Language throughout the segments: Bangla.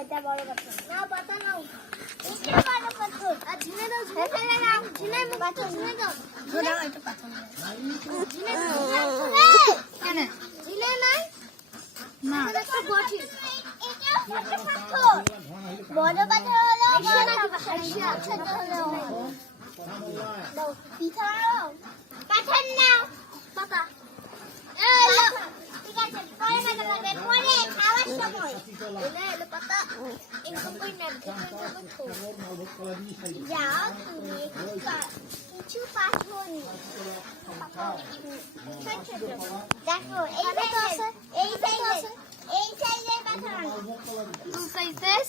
এটা বড় পাথর নাও পাতা নাও এটা বড় পাথর আর ঝিনে দাও ঝিনে নাও ঝিনে পাথর ঝিনে দাও ঝিনে এটা পাথর ঝিনে কেন ঝিনে নাই না এটা বটি এটা বড় পাথর বড় পাথর হলো ছোট হলো দাও পিঠা নাও পাথর নাও পাতা এই ঠিক আছে পরে মজা লাগবে পরে খাওয়ার সময় এলে পাতা এরকম করে না যাও তুমি কিছু পাথর দেখো এই সাইজের পাথর টু সাইজেস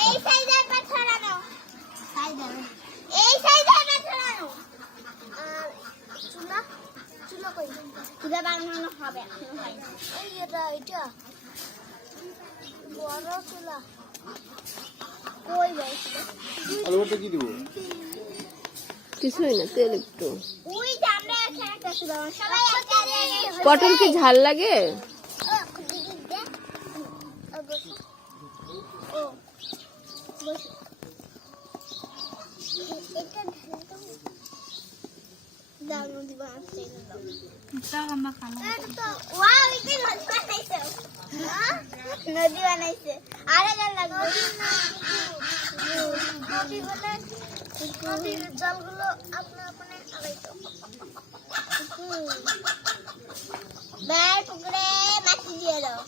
এই সাইজের পাথর আনো এই সাইজের পাথর আনো চুলা কই চুলা বানানো হবে এই এটা বড় চুলা কই বসে আলুটা কি দিব কিছুই না তেল একটু ওই যে আমরা এখানে একটা চুলা সবাই একটা পটল কি ঝাল লাগে নদী বানাইছে আরে গান লাগবে নদীর জলগুলো আপনা আপনি আড়াইতো বেড় পুকুরে মাছি দিয়ে দাও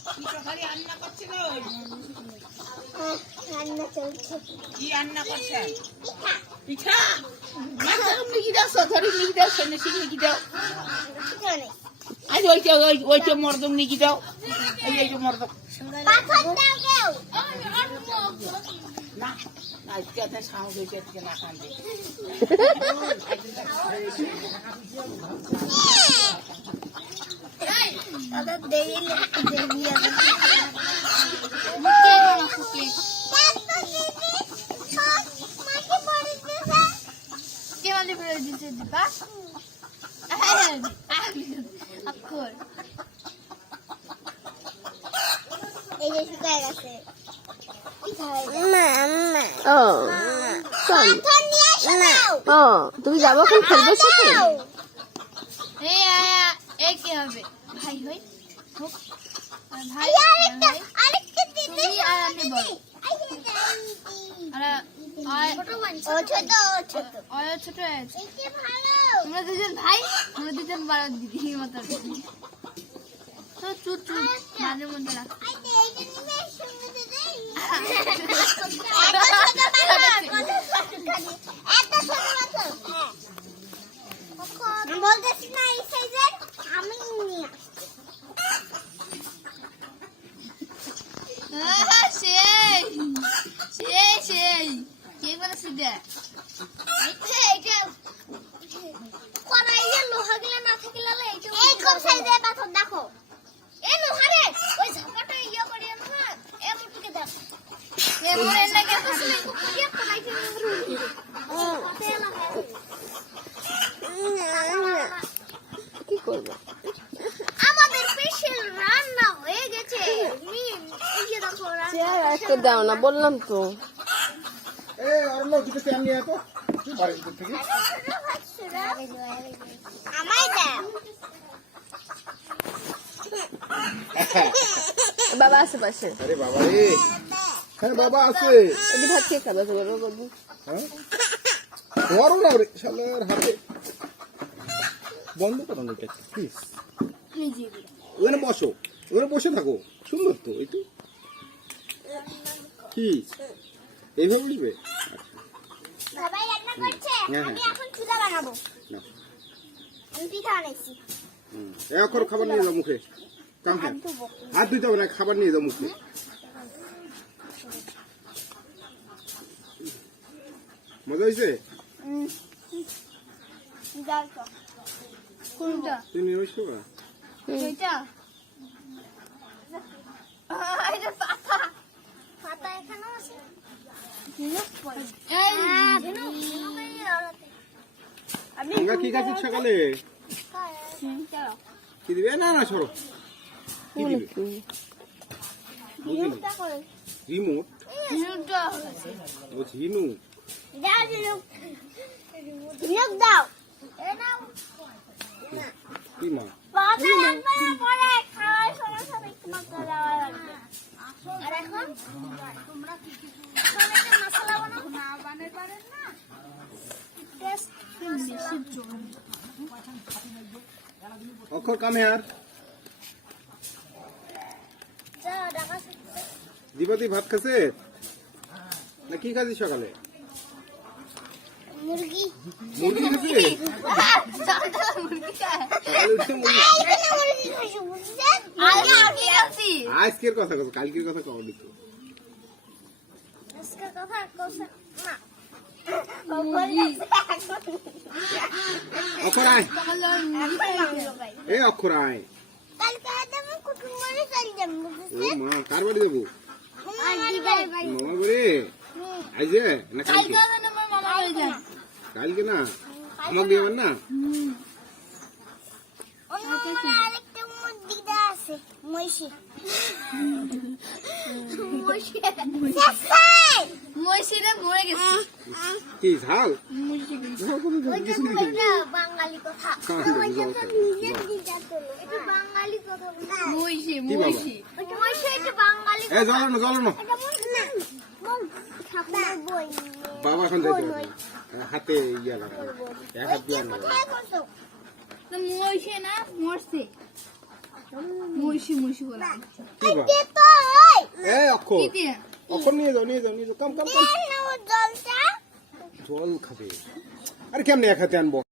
রান্না চলছে কি রান্না করছেন পিঠা পিঠা মিকি দাও সরি মিকি দাও সেনে মিকি দাও পিঠা নেই আজ ওইটা মর্দম মিকি দাও এই যে মর্দম পাথর দাও কেউ না আজকে এত সাহস হয়েছে আজকে না কান্দে দাদা দেইলে দেইয়া এই যে শুকায় গেছে ও চল ও তুমি যাবো এখন খেলবে সাথে এই কি হবে ভাই হই ভাই আরেকটা দিদি আর আমি বল ছোট আমরা দুজন ভাই আমরা দুজন বড় দিদি মতো চুপ চুপ মাঝে মধ্যে রাখ বলতেছি না এই সাইজের আমি নিয়ে সেই কে বলেছে দে এইটা কোনায় লোহা গুলো না থাকলে এইটা এই কম সাইজের পাথর দেখো এই লোহা রে ওই ঝাপাটা ইয়া করিয়া না এ মুটকে দাও এর মনে লাগে আসলে কুকিয়া কোনাইতে কি করবো আমাদের স্পেশাল রান্না হয়ে গেছে এই যে দেখো চেয়ার একটা দাও না বললাম তো আমায় দাও বাবা আছে পাশে আরে বাবা রে হ্যাঁ বাবা আছে এদি ভাত খেয়ে খাবে বলো বাবু হ্যাঁ ধরো না রে শালার হাতে বন্ধ করো না এটা প্লিজ ওখানে বসো ওখানে বসে থাকো সুন্দর তো একটু কি এইভাবে উঠবে সবাই রান্না করছে আমি এখন চুলা বানাবো আমি পিঠা আনাইছি এখন খাবার নিয়ে যাও মুখে কাম হ্যাঁ হাত ধুতে হবে না খাবার নিয়ে যাও মুখে মজা হয়েছে কোনটা তুমি নিয়ে আসছো না এইটা এটা পাতা পাতা এখানে আছে আমরা কি খাচ্ছি সকালে কি দিবে? না না সরো। কি দিবে? ঝিনুকটা করে রিমোট? ঝিনুকটা হয়েছে ও ঝিনুক। দাও ঝিনুক ঝিনুক দাও এ নাও কি মা? বাবা লাগবে না পরে খাওয়ার সময় সব একটু মশলা দেওয়া লাগবে আর এখন তোমরা কি কি একটা মশলা বানাও না বানাতে পারেন না টেস্ট বেশি জোর অক্ষর কাম হেয়ার। যা ঢাকা দীপাতি ভাত খাচ্ছে না কি খাচ্ছিস সকালে? মুরগি মুরগি খাচ্ছে? সকালে উঠে মুরগি। মুরগি খাইছো বুঝছেন আগে আগে আছি আজকের কথা কও, কালকের কথা কও নি তো। আজকে কথা কোসা না মুরগি অক্ষর আয়। এ অক্ষর আয়। কালকে আমি কুটুম্বরে চল যাব ও বুঝছেন মা কার বাড়ি যাবো? আর দিদার বাড়ি মামা বাড়ি? আজ না কালকে? আমার মামা বাড়ি যাব কালকে না আমাকে দিবেন না? আরেকটা মুরগিটা আছে মহিষী মহিষীরা মরে গেছে কি ঝাল? ওইটা বাঙালি কথা এটা বাঙালি কথা মহিষী কি বাবা? মহিষী এটা বাঙালি এ জ্বলানো জ্বলানো। এটা মহিষী না ঠাকুমার বই বাবা এখন যাইতে হবে। হাতে ইয়া লাগানো। এক হাত দিয়ে আনো। কোথায় করছো মহিষে না মরছে মহিষি মহিষি বলা কি বাবা? কে তো ওই এ অক্ষর অক্ষর নিয়ে যাও নিয়ে যাও নিয়ে যাও কাম কাম কাম। জলটা জল খাবে। আরে কেমনে এক হাতে আনবো?